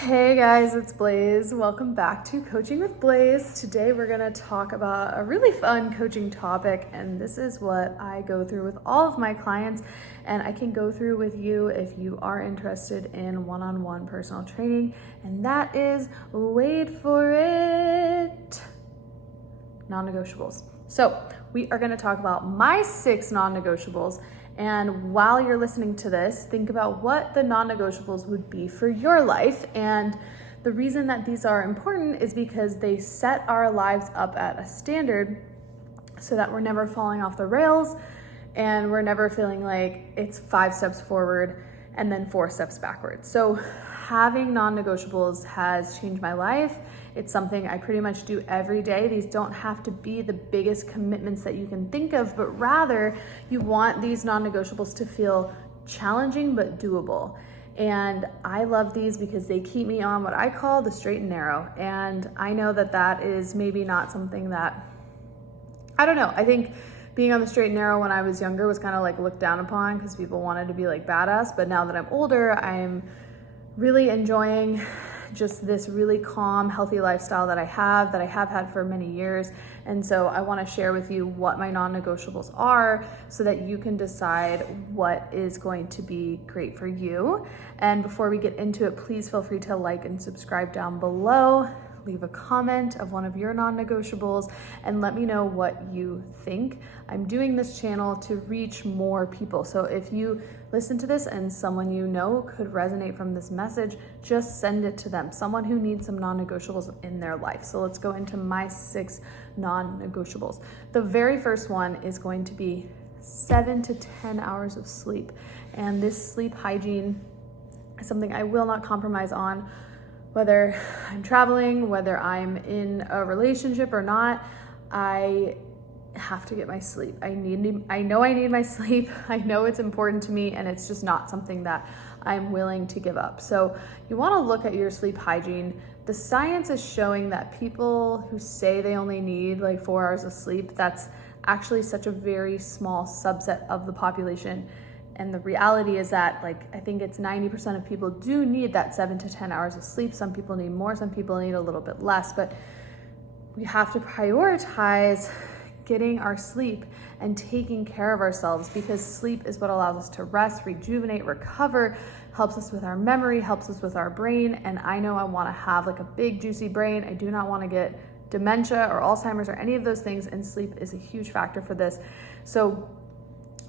Hey guys, it's Blaise. Welcome back to Coaching with Blaise. Today we're going to talk about a really fun coaching topic, and this is what I go through with all of my clients, and I can go through with you if you are interested in one-on-one personal training, and that is, wait for it, non-negotiables. So we are going to talk about my 6 non-negotiables. And while you're listening to this, think about what the non-negotiables would be for your life. And the reason that these are important is because they set our lives up at a standard so that we're never falling off the rails and we're never feeling like it's 5 steps forward and then 4 steps backwards. So having non-negotiables has changed my life. It's something I pretty much do every day. These don't have to be the biggest commitments that you can think of, but rather you want these non-negotiables to feel challenging but doable. And I love these because they keep me on what I call the straight and narrow. And I know that that is maybe not something that, I don't know, I think being on the straight and narrow when I was younger was kind of like looked down upon because people wanted to be like badass. But now that I'm older, I'm really enjoying just this really calm, healthy lifestyle that I have had for many years. And so I want to share with you what my non-negotiables are so that you can decide what is going to be great for you. And before we get into it, please feel free to like and subscribe down below. Leave a comment of one of your non-negotiables and let me know what you think. I'm doing this channel to reach more people. So if you listen to this and someone you know could resonate from this message, just send it to them. Someone who needs some non-negotiables in their life. So let's go into my 6 non-negotiables. The very first one is going to be 7 to 10 hours of sleep. And this sleep hygiene is something I will not compromise on. Whether I'm traveling, whether I'm in a relationship or not, I have to get my sleep. I know I need my sleep. I know it's important to me, and it's just not something that I'm willing to give up. So you want to look at your sleep hygiene. The science is showing that people who say they only need like 4 hours of sleep, that's actually such a very small subset of the population. And the reality is that, like, I think it's 90% of people do need that 7 to 10 hours of sleep. Some people need more, some people need a little bit less, but we have to prioritize getting our sleep and taking care of ourselves, because sleep is what allows us to rest, rejuvenate, recover, helps us with our memory, helps us with our brain. And I know I want to have like a big juicy brain. I do not want to get dementia or Alzheimer's or any of those things, and sleep is a huge factor for this. So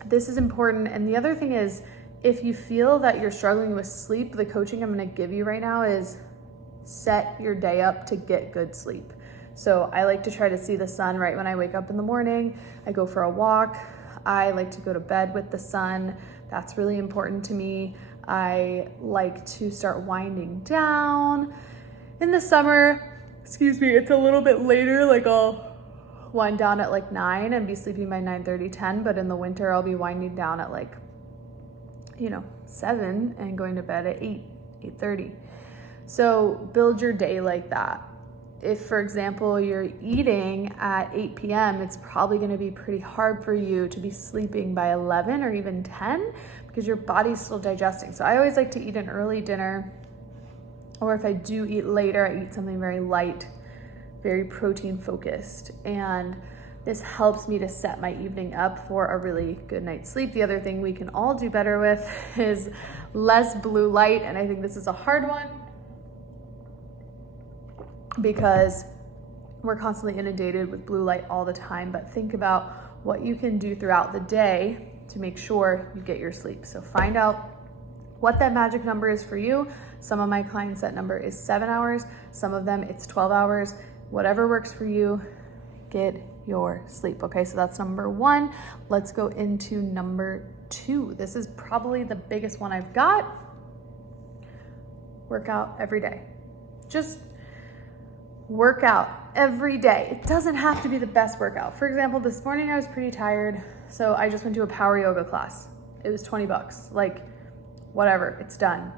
this is important. And the other thing is, if you feel that you're struggling with sleep, the coaching I'm going to give you right now is set your day up to get good sleep. So I like to try to see the sun right when I wake up in the morning. I go for a walk. I like to go to bed with the sun. That's really important to me. I like to start winding down. In the summer, it's a a little bit later, like I'll wind down at like 9 and be sleeping by 9:30, 10, but in the winter I'll be winding down at like 7 and going to bed at 8:30. So build your day like that. If, for example, you're eating at 8 p.m., it's probably going to be pretty hard for you to be sleeping by 11 or even 10 because your body's still digesting. So I always like to eat an early dinner, or if I do eat later, I eat something very light, very protein focused. And this helps me to set my evening up for a really good night's sleep. The other thing we can all do better with is less blue light. And I think this is a hard one because we're constantly inundated with blue light all the time. But think about what you can do throughout the day to make sure you get your sleep. So find out what that magic number is for you. Some of my clients, that number is 7 hours. Some of them, it's 12 hours. Whatever works for you, get your sleep. Okay, so that's number 1. Let's go into number 2. This is probably the biggest one I've got. Work out every day. Just work out every day. It doesn't have to be the best workout. For example, this morning I was pretty tired, so I just went to a power yoga class. It was $20. Like, whatever, it's done.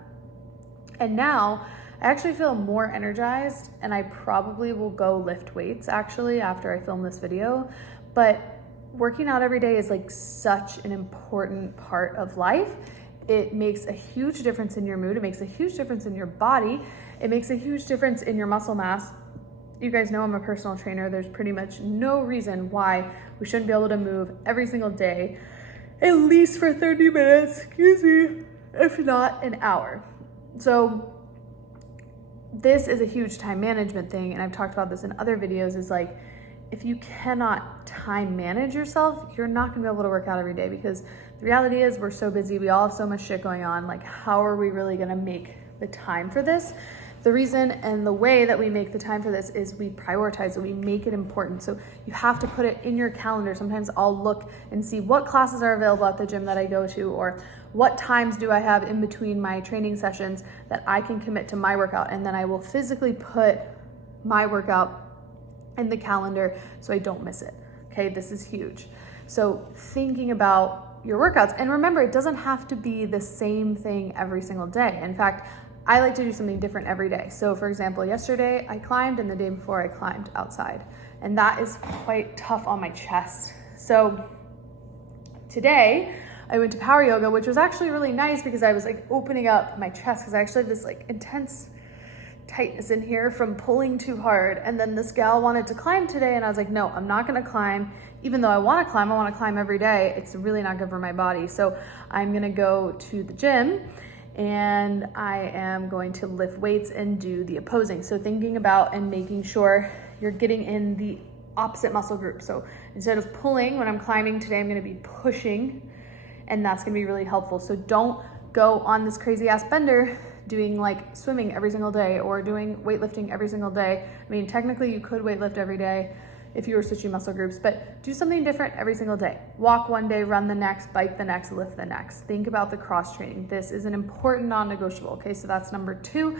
And now I actually feel more energized, and I probably will go lift weights actually after I film this video. But working out every day is like such an important part of life. It makes a huge difference in your mood. It makes a huge difference in your body. It makes a huge difference in your muscle mass. You guys know I'm a personal trainer. There's pretty much no reason why we shouldn't be able to move every single day, at least for 30 minutes, if not an hour. So this is a huge time management thing, and I've talked about this in other videos, is like, if you cannot time manage yourself, you're not gonna be able to work out every day, because the reality is we're so busy, we all have so much shit going on. Like, how are we really gonna make the time for this? The reason and the way that we make the time for this is we prioritize it, we make it important. So you have to put it in your calendar. Sometimes I'll look and see what classes are available at the gym that I go to, or what times do I have in between my training sessions that I can commit to my workout. And then I will physically put my workout in the calendar so I don't miss it. Okay, this is huge. So thinking about your workouts, and remember, it doesn't have to be the same thing every single day. In fact, I like to do something different every day. So for example, yesterday I climbed, and the day before I climbed outside. And that is quite tough on my chest. So today I went to power yoga, which was actually really nice because I was like opening up my chest, because I actually have this like intense tightness in here from pulling too hard. And then this gal wanted to climb today, and I was like, no, I'm not gonna climb. Even though I wanna climb every day, it's really not good for my body. So I'm gonna go to the gym, and I am going to lift weights and do the opposing. So thinking about and making sure you're getting in the opposite muscle group. So instead of pulling when I'm climbing today, I'm gonna be pushing, and that's gonna be really helpful. So don't go on this crazy ass bender doing like swimming every single day or doing weightlifting every single day. I mean, technically you could weightlift every day if you were switching muscle groups, but do something different every single day. Walk one day, run the next, bike the next, lift the next. Think about the cross training. This is an important non-negotiable. Okay, so that's number 2.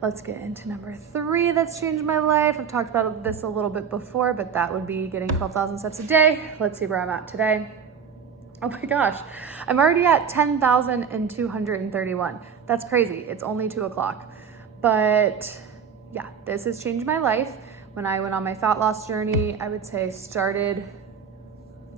Let's get into number 3 that's changed my life. I've talked about this a little bit before, but that would be getting 12,000 steps a day. Let's see where I'm at today. Oh my gosh, I'm already at 10,231. That's crazy. It's only 2 o'clock. But yeah, this has changed my life. When I went on my fat loss journey, I would say started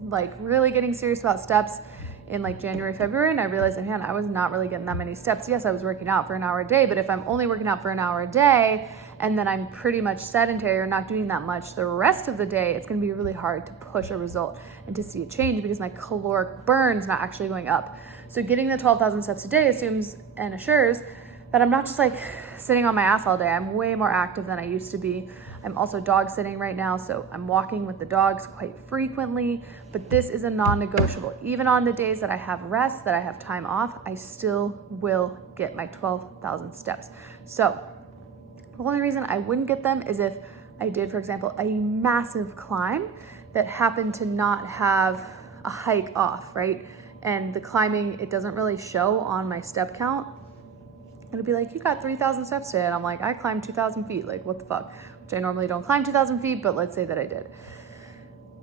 like really getting serious about steps in like January, February, and I realized that, man, I was not really getting that many steps. Yes, I was working out for an hour a day, but if I'm only working out for an hour a day and then I'm pretty much sedentary or not doing that much the rest of the day, it's gonna be really hard to push a result and to see a change because my caloric burn's not actually going up. So getting the 12,000 steps a day assumes and assures that I'm not just like sitting on my ass all day. I'm way more active than I used to be. I'm also dog sitting right now, so I'm walking with the dogs quite frequently, but this is a non-negotiable. Even on the days that I have rest, that I have time off, I still will get my 12,000 steps. So the only reason I wouldn't get them is if I did, for example, a massive climb that happened to not have a hike off, right? And the climbing, it doesn't really show on my step count. It'll be like, you got 3,000 steps today. And I'm like, I climbed 2,000 feet. Like, what the fuck? Which I normally don't climb 2,000 feet, but let's say that I did.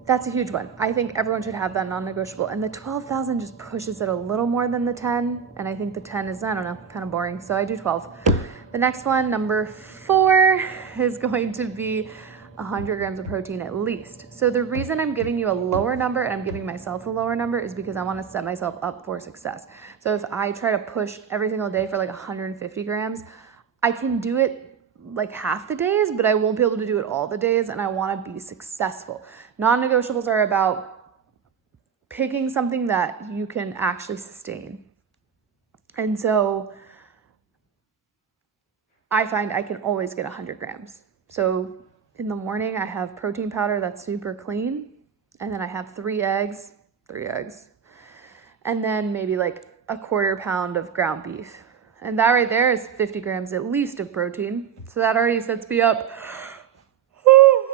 That's a huge one. I think everyone should have that non-negotiable. And the 12,000 just pushes it a little more than the 10. And I think the 10 is, I don't know, kind of boring. So I do 12. The next one, number 4, is going to be 100 grams of protein at least. So the reason I'm giving you a lower number and I'm giving myself a lower number is because I want to set myself up for success. So if I try to push every single day for like 150 grams, I can do it like half the days, but I won't be able to do it all the days, and I want to be successful. Non-negotiables are about picking something that you can actually sustain. And so I find I can always get 100 grams. So in the morning, I have protein powder that's super clean, and then I have 3 eggs, and then maybe like a quarter pound of ground beef. And that right there is 50 grams at least of protein. So that already sets me up.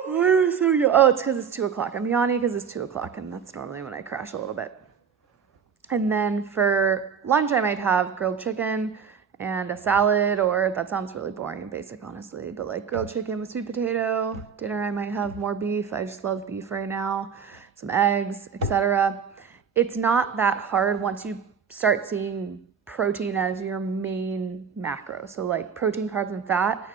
Why am I so yawning? Oh, it's because it's 2 o'clock. I'm yawning because it's 2 o'clock, and that's normally when I crash a little bit. And then for lunch, I might have grilled chicken and a salad, or that sounds really boring and basic, honestly, but like grilled chicken with sweet potato. Dinner, I might have more beef. I just love beef right now. Some eggs, etc. It's not that hard once you start seeing protein as your main macro. So like protein, carbs, and fat,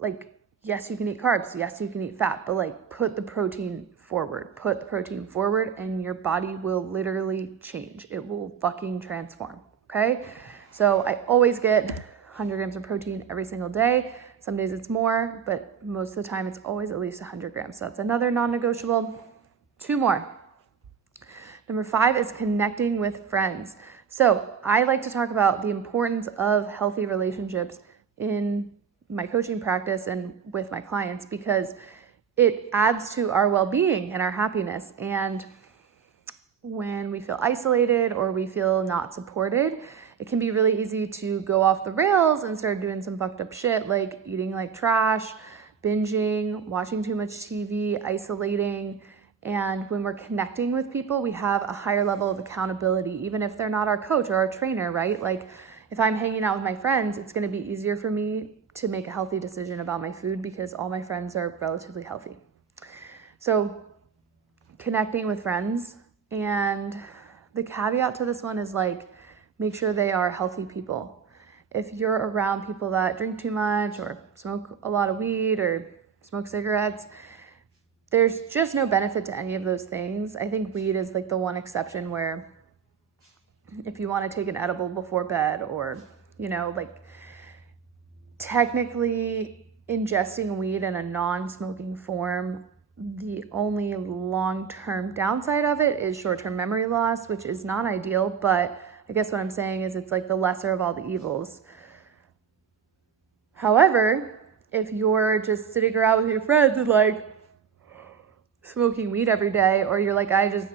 like, yes, you can eat carbs. Yes, you can eat fat, but like put the protein forward, and your body will literally change. It will fucking transform. okay? So I always get 100 grams of protein every single day. Some days it's more, but most of the time it's always at least 100 grams. So that's another non-negotiable. 2 more. Number 5 is connecting with friends. So I like to talk about the importance of healthy relationships in my coaching practice and with my clients, because it adds to our well-being and our happiness. And when we feel isolated or we feel not supported, it can be really easy to go off the rails and start doing some fucked up shit, like eating like trash, binging, watching too much TV, isolating. And when we're connecting with people, we have a higher level of accountability, even if they're not our coach or our trainer, right? Like if I'm hanging out with my friends, it's going to be easier for me to make a healthy decision about my food because all my friends are relatively healthy. So connecting with friends, and the caveat to this one is like, make sure they are healthy people. If you're around people that drink too much or smoke a lot of weed or smoke cigarettes, there's just no benefit to any of those things. I think weed is like the one exception where if you want to take an edible before bed, or, like technically ingesting weed in a non-smoking form, the only long-term downside of it is short-term memory loss, which is not ideal, but I guess what I'm saying is it's like the lesser of all the evils. However, if you're just sitting around with your friends and like smoking weed every day, or you're like, I just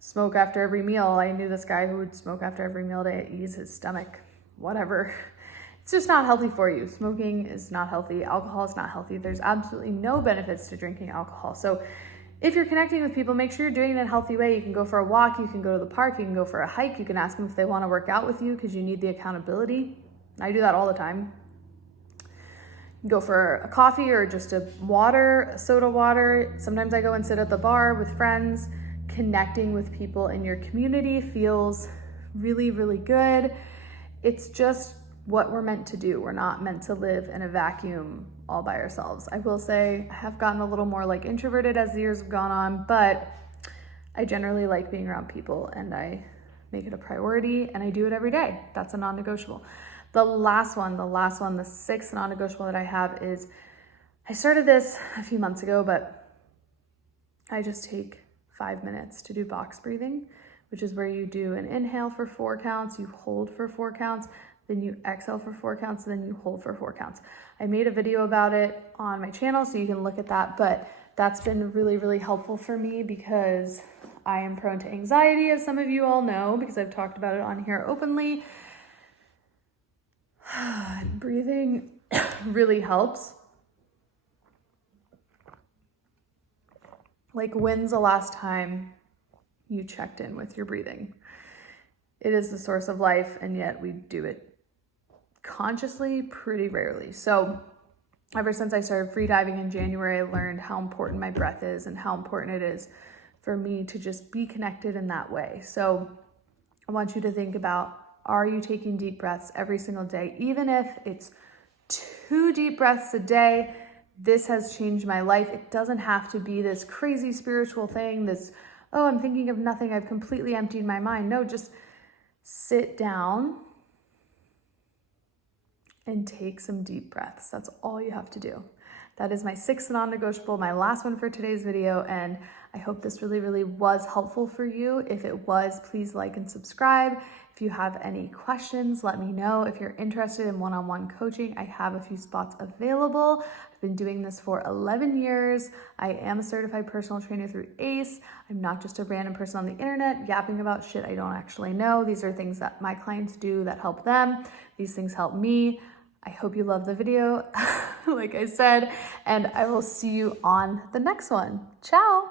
smoke after every meal. I knew this guy who would smoke after every meal to ease his stomach, whatever. It's just not healthy for you. Smoking is not healthy. Alcohol is not healthy. There's absolutely no benefits to drinking alcohol. So if you're connecting with people, make sure you're doing it in a healthy way. You can go for a walk, you can go to the park, you can go for a hike, you can ask them if they want to work out with you because you need the accountability. I do that all the time. Go for a coffee or just a soda water. Sometimes I go and sit at the bar with friends. Connecting with people in your community feels really, really good. It's just what we're meant to do. We're not meant to live in a vacuum all by ourselves. I will say I have gotten a little more like introverted as the years have gone on, but I generally like being around people and I make it a priority and I do it every day. That's a non-negotiable. The last one, the sixth non-negotiable that I have is, I started this a few months ago, but I just take 5 minutes to do box breathing, which is where you do an inhale for 4 counts, you hold for 4 counts, then you exhale for 4 counts, and then you hold for 4 counts. I made a video about it on my channel, so you can look at that, but that's been really, really helpful for me because I am prone to anxiety, as some of you all know, because I've talked about it on here openly. Breathing really helps. Like, when's the last time you checked in with your breathing? It is the source of life, and yet we do it consciously pretty rarely. So ever since I started freediving in January, I learned how important my breath is and how important it is for me to just be connected in that way. So I want you to think about, are you taking deep breaths every single day? Even if it's 2 deep breaths a day, this has changed my life. It doesn't have to be this crazy spiritual thing, this, oh, I'm thinking of nothing, I've completely emptied my mind. No, just sit down and take some deep breaths. That's all you have to do. That is my 6th non-negotiable, my last one for today's video, and I hope this really, really was helpful for you. If it was, please like and subscribe. If you have any questions, let me know. If you're interested in one-on-one coaching, I have a few spots available. I've been doing this for 11 years. I am a certified personal trainer through ACE. I'm not just a random person on the internet yapping about shit I don't actually know. These are things that my clients do that help them. These things help me. I hope you love the video, like I said, and I will see you on the next one. Ciao.